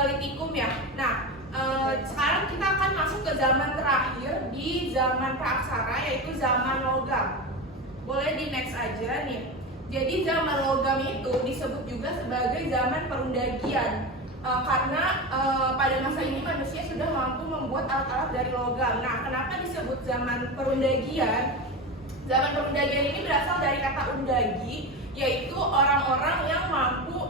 megalitikum ya. Nah, sekarang kita akan masuk ke zaman terakhir di zaman praaksara, yaitu zaman logam. Boleh di next aja nih. Jadi zaman logam itu disebut juga sebagai zaman perundagian. Karena pada masa ini manusia sudah mampu membuat alat-alat dari logam. Nah, kenapa disebut zaman perundagian? Zaman perundagian ini berasal dari kata undagi, yaitu orang-orang yang mampu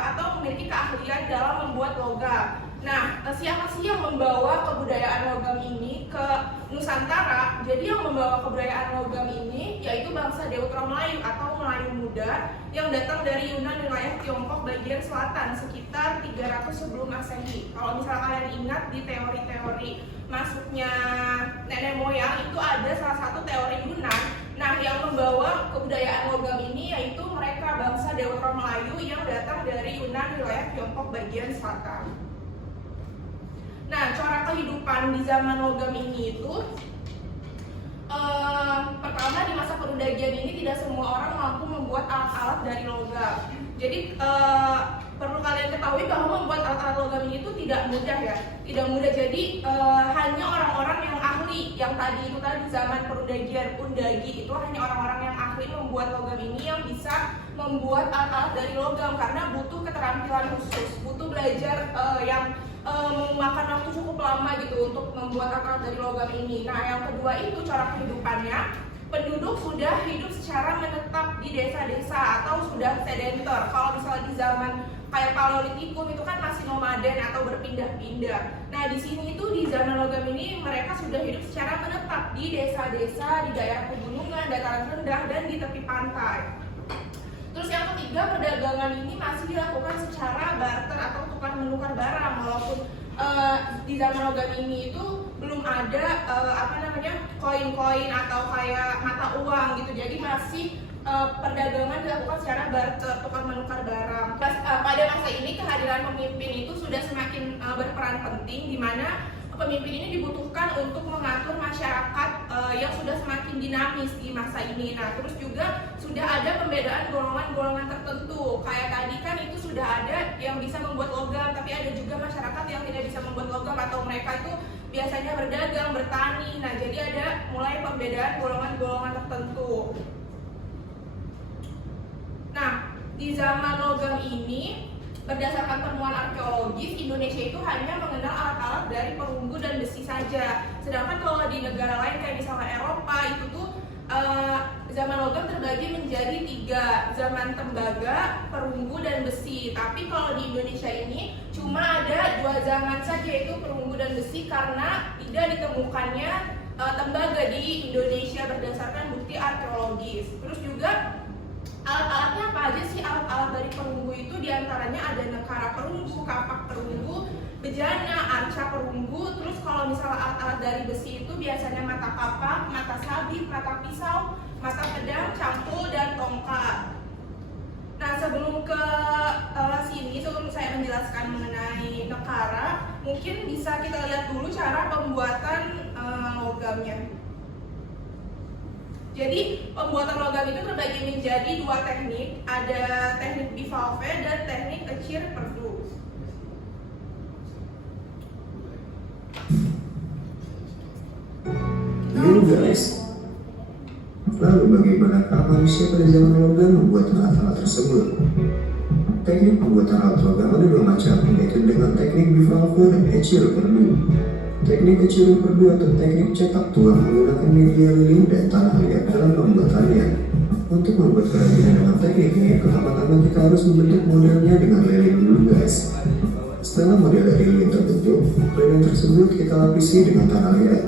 atau memiliki keahlian dalam membuat logam. Nah, siapa sih yang membawa kebudayaan logam ini ke Nusantara? Jadi yang membawa kebudayaan logam ini yaitu bangsa Deutero Melayu atau Melayu Muda yang datang dari Yunan wilayah Tiongkok bagian selatan sekitar 300 sebelum Masehi. Kalau misalnya kalian ingat di teori-teori masuknya nenek moyang itu ada salah satu teori Yunan. Nah, yang membawa kebudayaan logam ini yaitu mereka bangsa Deutero Melayu yang datang dari Yunan wilayah Tiongkok bagian selatan. Nah, cara kehidupan di zaman logam ini itu pertama di masa perundagian ini tidak semua orang mampu membuat alat-alat dari logam. Jadi perlu kalian ketahui bahwa membuat alat-alat logam ini itu tidak mudah ya, tidak mudah. Jadi hanya orang-orang yang ahli, yang tadi itu tadi zaman perundagian undagi itu hanya orang-orang yang ahli membuat logam ini yang bisa membuat alat-alat dari logam karena butuh keterampilan khusus, butuh belajar yang memakan waktu cukup lama gitu untuk membuat alat dari logam ini. Nah, yang kedua itu cara kehidupannya, penduduk sudah hidup secara menetap di desa-desa atau sudah sedenter. Kalau misalnya di zaman kayak Paleolitikum itu kan masih nomaden atau berpindah-pindah. Nah, di sini itu di zaman logam ini mereka sudah hidup secara menetap di desa-desa, di daerah pegunungan, dataran rendah, dan di tepi pantai. Terus yang ketiga, perdagangan ini masih dilakukan secara barter atau tukar menukar barang, walaupun di zaman logam ini itu belum ada koin-koin atau kayak mata uang gitu. Jadi masih perdagangan dilakukan secara barter, tukar menukar barang. Pada masa ini kehadiran pemimpin itu sudah semakin berperan penting, di mana pemimpin ini dibutuhkan untuk mengatur masyarakat yang sudah semakin dinamis di masa ini. Nah, terus juga sudah ada pembedaan golongan-golongan tertentu. Kayak tadi kan itu sudah ada yang bisa membuat logam, tapi ada juga masyarakat yang tidak bisa membuat logam atau mereka itu biasanya berdagang, bertani. Nah, jadi ada mulai pembedaan golongan-golongan tertentu. Nah, di zaman logam ini berdasarkan temuan arkeologis, Indonesia itu hanya mengenal alat-alat dari perunggu dan besi saja. Sedangkan kalau di negara lain kayak misalnya Eropa itu tuh zaman logam terbagi menjadi 3, zaman tembaga, perunggu, dan besi. Tapi kalau di Indonesia ini cuma ada 2 zaman saja, yaitu perunggu dan besi, karena tidak ditemukannya tembaga di Indonesia berdasarkan bukti arkeologis. Terus juga alat-alatnya apa aja sih? Alat-alat dari perunggu itu diantaranya ada nekara perunggu, kapak perunggu, bejana, arca perunggu. Terus kalau misalnya alat-alat dari besi itu biasanya mata kapak, mata sabit, mata pisau, mata pedang, cangkul, dan tongkat. Nah, sebelum ke sini, sebelum saya menjelaskan mengenai nekara, mungkin bisa kita lihat dulu cara pembuatan logamnya. Jadi pembuatan logam itu terbagi menjadi 2 teknik, ada teknik bivalve dan teknik kecir perdu. Yo guys, lalu bagaimanakah manusia pada zaman logam membuat alat-alat tersebut? Teknik pembuatan alat logam ada 2 macam, yaitu dengan teknik bivalve dan kecir perdu. Teknik kecir perdu atau teknik cetak tulang menggunakan media lilin dan tanah liat dalam pembuatannya. Untuk membuat kerajinan dengan teknik ini, pertama-tama kita harus membentuk modelnya dengan lilin dulu guys. Setelah model dari lilin terbentuk, lilin tersebut kita lapisi dengan tanah liat.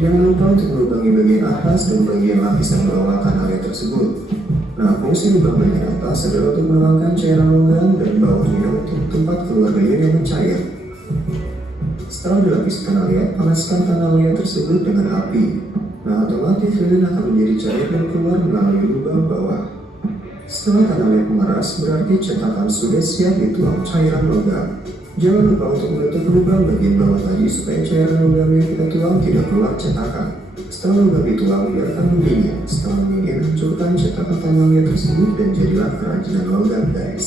Jangan lupa untuk melubangi bagian atas dan bagian lapisan bawah tanah liat tersebut. Nah, fungsi lubang bagian atas adalah untuk menuangkan cairan logam dan bawahnya untuk tempat keluar lilin yang mencair. Setelah dilapisi tanah liat, panaskan tanah liat tersebut dengan api. Nah, otomatis lilin akan menjadi cair dan keluar melalui lubang bawah. Setelah tanah liat mengeras, berarti cetakan sudah siap dituang cairan logam. Jangan lupa untuk menutup lubang bagian bawah tadi supaya cairan logam yang kita tuang tidak keluar cetakan. Setelah logam dituang, biarkan mendidih. Setelah mendidih, hancurkan cetakan tanah liat tersebut dan jadilah kerajinan logam guys.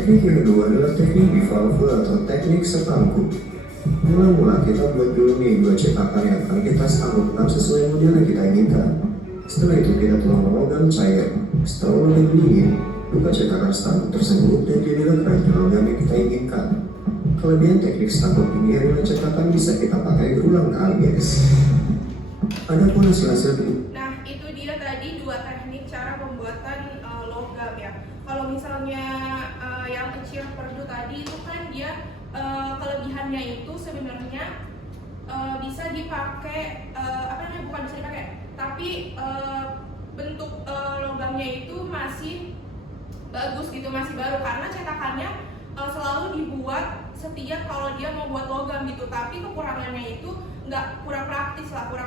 Teknik yang kedua adalah teknik bivalve atau teknik setangkup. Mula-mula kita buat dulu nih 2 cetakan yang akan kita sangkupkan sesuai model yang kita inginkan. Setelah itu kita tuang logam cair. Setelah logam dingin, buka cetakan setangkup tersebut dan jadilah keranjang logam yang kita inginkan. Kelebihan teknik setangkup ini adalah cetakan bisa kita pakai berulang kali, guys. Adapun hasil-hasil Nah, itu dia tadi 2 teknik cara pembuatan logam ya. Kalau misalnya yang kecil perdu tadi itu kan dia kelebihannya itu sebenarnya bisa dipakai bukan bisa dipakai, tapi bentuk logamnya itu masih bagus gitu, masih baru karena cetakannya selalu dibuat setiap kalau dia mau buat logam gitu. Tapi kekurangannya itu nggak kurang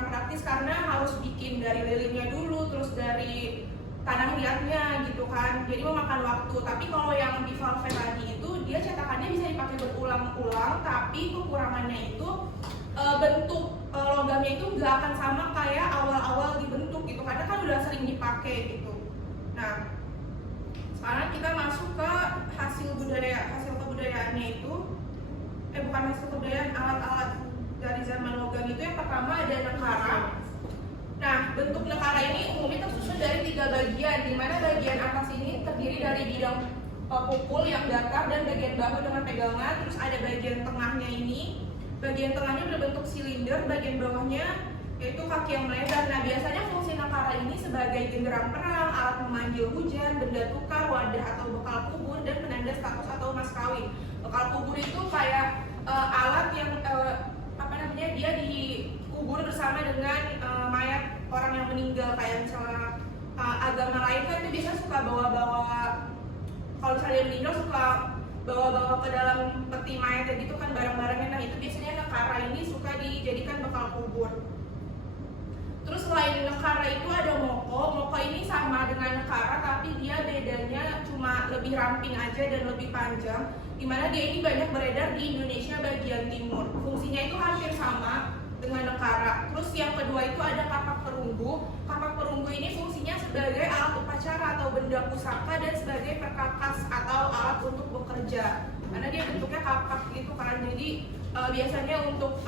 praktis karena harus bikin dari lilinnya dulu, terus dari tanah liatnya gitu kan, jadi memakan waktu. Tapi kalau yang di Valve tadi itu dia cetakannya bisa dipakai berulang-ulang, tapi kekurangannya itu bentuk logamnya itu nggak akan sama kayak awal-awal dibentuk gitu, karena kan udah sering dipakai gitu. Nah, sekarang kita masuk ke hasil kebudayaannya itu bukan hasil kebudayaan, alat-alat dari zaman logam itu. Yang pertama ada nekara. Nah, bentuk nekara ini umumnya tersusun dari 3 bagian, di mana bagian atas ini terdiri dari bidang pukul yang datar dan bagian bawah dengan pegangan. Terus ada bagian tengahnya ini, bagian tengahnya berbentuk silinder, bagian bawahnya yaitu kaki yang melebar. Nah, biasanya fungsi nekara ini sebagai genderang perang, alat memanggil hujan, benda tukar, wadah atau bekal kubur, dan penanda status atau mas kawin. Bekal kubur itu kayak alat yang dia dikubur bersama dengan mayat orang yang meninggal. Kayak misalnya agama lain kan itu biasanya suka bawa-bawa, kalau misalnya dia meninggal suka bawa-bawa ke dalam peti mayatnya gitu kan barang-barangnya. Nah, itu biasanya nekara ini suka dijadikan bekal kubur. Terus selain nekara itu ada moko ini sama dengan nekara, tapi dia bedanya cuma lebih ramping aja dan lebih panjang, dimana dia ini banyak beredar di Indonesia bagian timur. Fungsinya itu hampir sama dengan nekara. Terus yang kedua itu ada kapak perunggu. Kapak perunggu ini fungsinya sebagai alat upacara atau benda pusaka dan sebagai perkakas atau alat untuk bekerja, karena dia bentuknya kapak gitu kan. Jadi biasanya untuk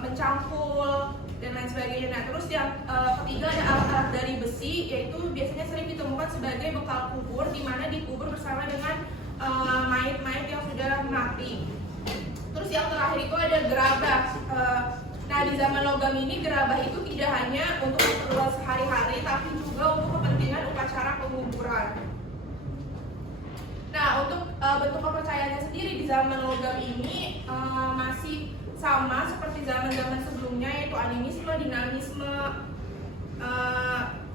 mencangkul dan lain sebagainya. Nah, terus yang ketiga ada alat-alat dari besi, yaitu biasanya sering ditemukan sebagai bekal kubur, di mana dikubur bersama dengan mayat-mayat yang sudah mati. Terus yang terakhir itu ada gerabah. Nah, di zaman logam ini gerabah itu tidak hanya untuk keperluan sehari-hari, tapi juga untuk kepentingan upacara penguburan. Nah, untuk bentuk kepercayaannya sendiri di zaman logam ini masih sama seperti zaman-zaman sebelumnya, yaitu animisme, dinamisme,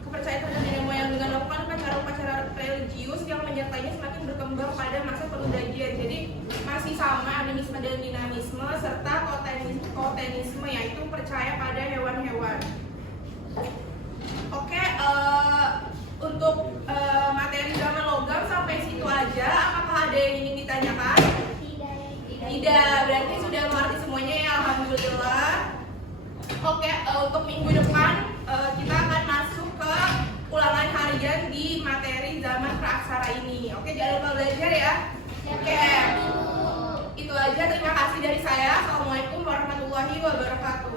kepercayaan terhadap nenek moyang dengan melakukan upacara-upacara religius yang menyertainya semakin berkembang pada masa penudajian. Jadi masih sama animisme dan dinamisme, serta totemisme, yaitu percaya pada hewan-hewan. Oke, untuk materi zaman logam sampai situ aja. Apakah ada yang ingin ditanyakan? Tidak, berarti sudah mengerti semuanya ya, alhamdulillah. Oke, untuk minggu depan kita akan masuk ke ulangan harian di materi zaman praaksara ini. Oke, jangan lupa belajar ya. Oke, itu aja. Terima kasih dari saya. Assalamualaikum warahmatullahi wabarakatuh.